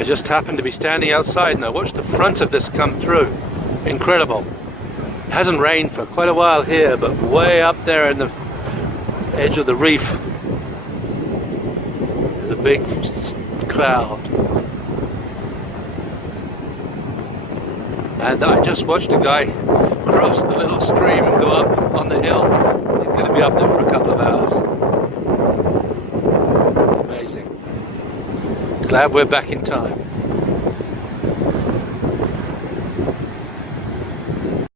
I just happened to be standing outside and I watched the front of this come through. Incredible. It hasn't rained for quite a while here, but way up there in the edge of the reef there's a big cloud. And I just watched a guy cross the little stream and go up on the hill. He's going to be up there for a couple of hours. Amazing. Glad we're back in time.